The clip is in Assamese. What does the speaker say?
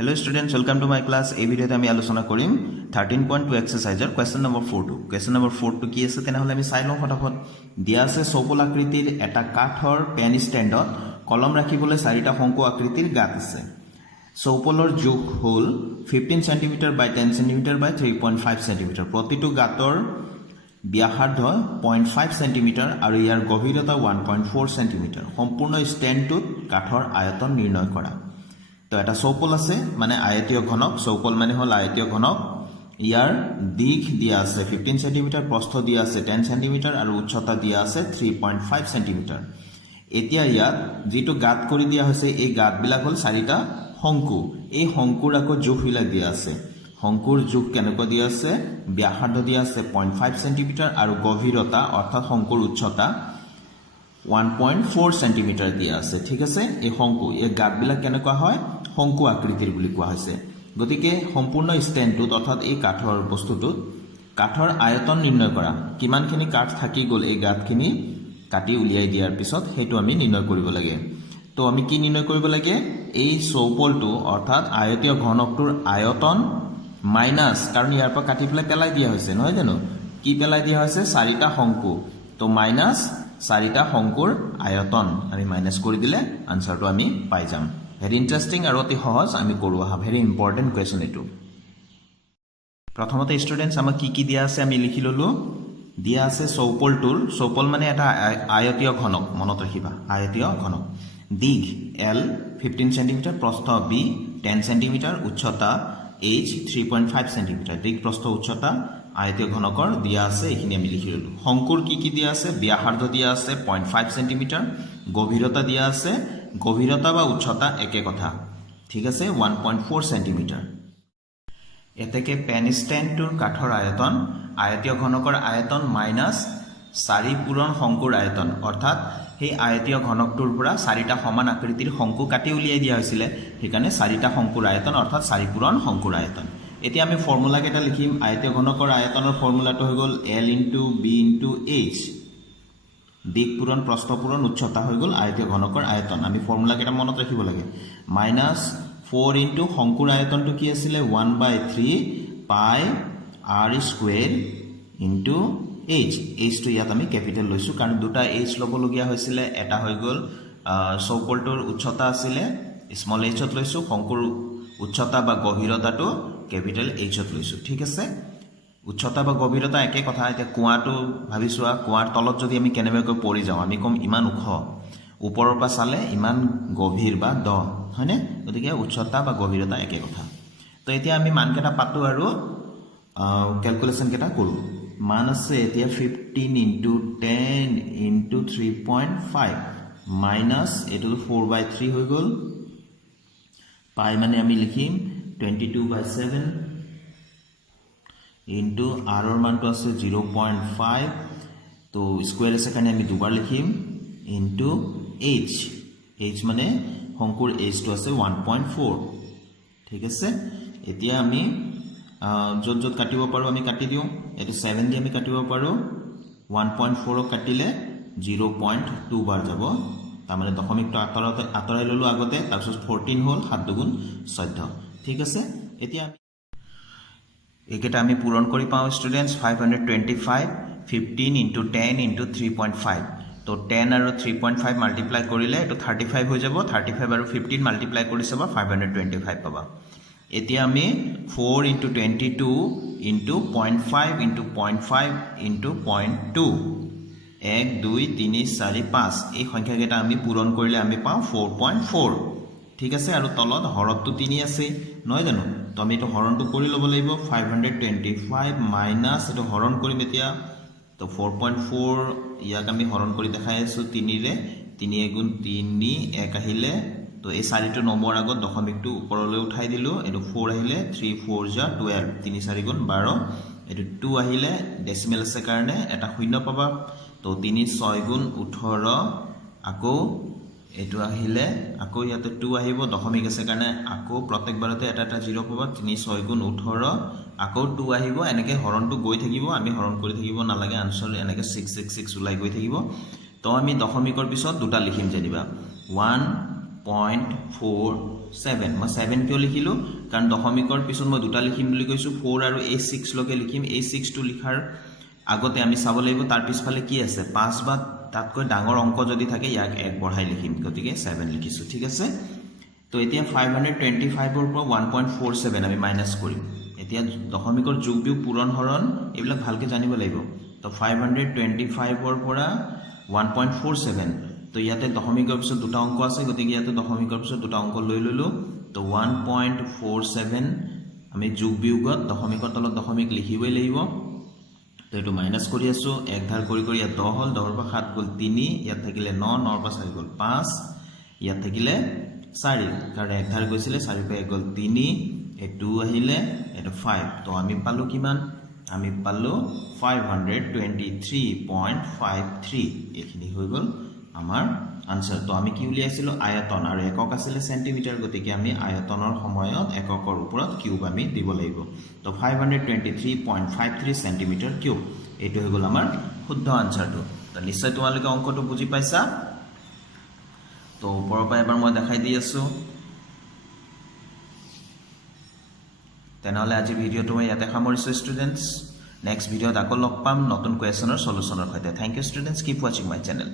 Hello students, welcome to my class. এই ভিডিওতে আমি আলোচনা কৰিম 13.2 এক্সাৰসাইজৰ question number 4 two. Question number 4 two কি আছে তেনেহলে আমি চাই লওঁ ফটাফট। দিয়া আছে চৌপল আকৃতিৰ এটা কাঠৰ পেন ষ্টেণ্ডত কলম ৰাখিবলৈ চাৰিটা শংকু আকৃতিৰ গাঁত আছে। চৌপলৰ জোখ হ'ল 15 cm by 10 cm by 3.5 cm। প্ৰতিটো গাঁতৰ ব্যাসাৰ্ধ 0.5 cm আৰু ইয়াৰ গভীৰতা 1.4 cm। সম্পূৰ্ণ ষ্টেণ্ডটোত কাঠৰ আয়তন নিৰ্ণয় কৰা। তো এটা চৌপল আছে মানে আয়তীয় ঘনক, চৌপল মানে হল আয়তীয় ঘনক। ইয়াৰ দিশ দিয়া আছে 15 cm, প্ৰস্থ দিয়া আছে 10 cm আৰু উচ্চতা দিয়া আছে 3.5 cm। এতিয়া ইয়াত যেটো গাঁত কৰি দিয়া হৈছে এই গাঁতবিলাক হল চাৰিটা শংকু। এই শংকুৰ আকৌ জোখবিলাক দিয়া আছে। শংকুৰ জোখ কেনেকৈ দিয়া আছে? ব্যাসাৰ্ধ দিয়া আছে 0.5 cm আৰু গভীৰতা অৰ্থাৎ শংকুৰ উচ্চতা 1.4 cm দিয়া আছে। ঠিক আছে, এই শংকু এই গাঁতবিলাক কেনেকুৱা হয়? শংকু আকৃতিৰ বুলি কোৱা হৈছে। গতিকে সম্পূৰ্ণ ষ্টেণ্ডটোত অৰ্থাৎ এই কাঠৰ বস্তুটোত কাঠৰ আয়তন নিৰ্ণয় কৰা। কিমানখিনি কাঠ থাকি গ'ল এই গাঁতখিনি কাটি উলিয়াই দিয়াৰ পিছত সেইটো আমি নিৰ্ণয় কৰিব লাগে। তো আমি কি নিৰ্ণয় কৰিব লাগে? এই চৌপলটো অৰ্থাৎ আয়তীয় ঘনকটোৰ আয়তন মাইনাছ, কাৰণ ইয়াৰ পৰা কাটি পেলাই দিয়া হৈছে নহয় জানো? কি পেলাই দিয়া হৈছে? চাৰিটা শংকু। তো মাইনাছ চাৰিটা শংকুৰ আয়তন আমি মাইনাছ কৰি দিলে আনসাৰটো আমি পাই যাম। ভেৰি ইণ্টাৰেষ্টিং আৰু অতি সহজ, আমি কৰোঁ আহা। ভেৰি ইম্পৰ্টেণ্ট কুৱেশ্যন এইটো। প্ৰথমতে ষ্টুডেণ্টছ আমাক কি দিয়া আছে আমি লিখি ল'লোঁ। দিয়া আছে চৌপলটোৰ, চৌপল মানে এটা আয়তীয় ঘনক, মনত ৰাখিবা আয়তীয় ঘনক। দিঘ L 15 cm, প্ৰস্থ B 10 cm, উচ্চতা H 3.5 cm। দিঘ প্ৰস্থ উচ্চতা আয়তীয় ঘনকৰ দিয়া আছে, এইখিনি আমি লিখি ল'লোঁ। শংকুৰ কি দিয়া আছে? ব্যাসাৰ্ধ দিয়া আছে 0.5 cm, গভীৰতা দিয়া আছে, গভীৰতা বা উচ্চতা একে কথা, ঠিক আছে 1.4 cm। এতেকে পেন ষ্টেণ্ডটোৰ কাঠৰ আয়তন আয়তীয় ঘনকৰ আয়তন মাইনাছ 4 পূৰণ শংকুৰ আয়তন, অৰ্থাৎ সেই আয়তীয় ঘনকটোৰ পৰা চাৰিটা সমান আকৃতিৰ শংকু কাটি উলিয়াই দিয়া হৈছিলে, সেইকাৰণে চাৰিটা শংকুৰ আয়তন অৰ্থাৎ 4 পূৰণ শংকুৰ আয়তন। এতিয়া আমি ফৰ্মুলা কেইটা লিখিম। আয়তীয় ঘনকৰ আয়তনৰ ফৰ্মুলাটো হৈ গ'ল L × B × H। দিক পূৰণ প্ৰস্থ পূৰণ উচ্চতা হৈ গ'ল আয়তীয় ঘনকৰ আয়তন। আমি ফৰ্মুলা কেইটা মনত ৰাখিব লাগে। মাইনাছ 4 × শংকুৰ আয়তনটো কি আছিলে? 1/3 পাই r² × h। এইচটো ইয়াত আমি কেপিটেল লৈছোঁ কাৰণ দুটা h ল'বলগীয়া হৈছিলে। এটা হৈ গ'ল চৌপলটোৰ উচ্চতা আছিলে স্মল hত লৈছোঁ, শংকুৰ উচ্চতা বা গভীৰতাটো কেপিটেল hত লৈছোঁ। ঠিক আছে, উচ্চতা বা গভীৰতা একে কথা। এতিয়া কুঁৱাটো ভাবি চোৱা, কুঁৱাৰ তলত যদি আমি কেনেবাকৈ পৰি যাওঁ আমি ক'ম ইমান ওখ, ওপৰৰ পৰা চালে ইমান গভীৰ বা দ, হয়নে? গতিকে উচ্চতা বা গভীৰতা একে কথা। তো এতিয়া আমি মানকেইটা পাতোঁ আৰু কেলকুলেশ্যন কেইটা কৰোঁ। মান আছে এতিয়া 15 × 10 × 3.5 মাইনাছ এইটো 4/3 হৈ গ'ল, পাই মানে আমি লিখিম 22/7 ইনটু আৰৰ মানটো আছে 0.5, তো স্কুৱেৰ আছে কাৰণে আমি দুবাৰ লিখিম, ইনটু h মানে শংকুৰ hটো আছে 1.4। ঠিক আছে, এতিয়া আমি য'ত কাটিব পাৰোঁ আমি কাটি দিওঁ। এইটো 7 দি আমি কাটিব পাৰোঁ, 1.4 কাটিলে 0.2 বাৰ যাব, তাৰমানে দশমিকটো আঁতৰাই ল'লোঁ আগতে, তাৰপিছত 14 হ'ল, 7 × 2 = 14। ঠিক আছে, এতিয়া এইকেইটা আমি পূৰণ কৰি পাওঁ ষ্টুডেণ্টছ। 525 15 × 10 × 3.5। তো 10 আৰু 3.5 মাল্টিপ্লাই কৰিলে এইটো 35 হৈ যাব। 35 আৰু 15 মাল্টিপ্লাই কৰি চাব 525 পাবা। এতিয়া আমি 4 × 22 × 0.5 × 0.5 × 0.2 1 2 3 4 5 এই সংখ্যাকেইটা আমি পূৰণ কৰিলে আমি পাওঁ 4.4। ঠিক আছে, আৰু তলত হৰতটো 3 আছে নহয় জানো? তো আমি এইটো হৰণটো কৰি ল'ব লাগিব। 525 মাইনাছ এইটো হৰণ কৰিম এতিয়া। তো 4.4 ইয়াক আমি হৰণ কৰি দেখাই আছোঁ 3ৰে, 3 × 3 1 আহিলে, তো এই 4টো নম্বৰ আগত দশমিকটো ওপৰলৈ উঠাই দিলোঁ, এইটো 4 আহিলে, 3 4 = 12, 3 4 × 12, এইটো 2 আহিলে, ডেচিমেল আছে কাৰণে এটা শূন্য পাবা। তো 3 6 × 18, আকৌ এইটো আহিলে, আকৌ ইয়াতে 2 আহিব, দশমিক আছে কাৰণে আকৌ প্ৰত্যেকবাৰতে এটা 0 পাবা। 3 6 × 18, আকৌ 2 আহিব, এনেকৈ হৰণটো গৈ থাকিব, আমি হৰণ কৰি থাকিব নালাগে, আনচাৰ এনেকৈ 6 6 6 ওলাই গৈ থাকিব। তো আমি দশমিকৰ পিছত দুটা লিখিম যেনিবা 1 1.47 মই 7 কিয় লিখিলো কাৰণ দশমিকৰ পিছত মই দুটা লিখিম বুলি কৈছো 4 আৰু এই 6 লকে লিখিম এই 6 টো লিখাৰ আগতে আমি চাব লাগিব তাৰ পিছফালে কি আছে 5 বা তাতকৈ ডাঙৰ অংক যদি থাকে ইয়াক এক বঢ়াই লিখিম গতিকে 7 লিখিছো ঠিক আছে তো এতিয়া 525 ৰ পৰা 1.47 আমি মাইনাস কৰিম এতিয়া দশমিকৰ যোগ বিয়োগ পূৰণ হৰণ এইবিলাক ভালকে জানিব লাগিব তো 525 ৰ পৰা 1.47 তো ইয়াতে দশমিকৰ পিছত দুটা অংক আছে গতিকে ইয়াতে দশমিকৰ পিছত দুটা অংক লৈ ললো তো 1.47 আমি যোগ বিয়োগত দশমিকৰ তলত দশমিক লিখিবই লাগিব তো এটো মাইনাস কৰি আছো এক ধাৰ কৰি কৰি ইয়াত 10 হল 10 ৰ পৰা 7 গল 3 ইয়াত থাকিলে 9 9 ৰ পৰা 4 গল 5 ইয়াত থাকিলে 4 কাৰণ এক ধাৰ গৈছিলে 4 পৰা 1 গল 3 এটো আহিলে এটো 5 তো আমি পালো কিমান আমি পালো 523.53 এখিনি হৈ গল আমাৰ আনসাৰ তো আমি কি উলিয়াইছিল আয়তন আৰু একক আছিল সেন্টিমিটাৰ গতিকে আমি আয়তনৰ সময়ত এককৰ ওপৰত কিউব আমি দিব লাগিব তো 523.53 সেন্টিমিটাৰ কিউব এটো হৈ গল আমাৰ শুদ্ধ আনসাৰটো তো নিশ্চয় তোমালোকে অঙ্কটো বুজি পাইছা তো ওপৰৰ পৰা এবাৰ মই দেখাই দি আছো তেনেহলে আজি ভিডিওটো মই ইয়াতে সামৰিছো স্টুডেন্টস নেক্সট ভিডিওত আকৌ লগ পাম নতুন কোৱেশ্যনৰ সলিউশনৰ সৈতে thank you students keep watching my channel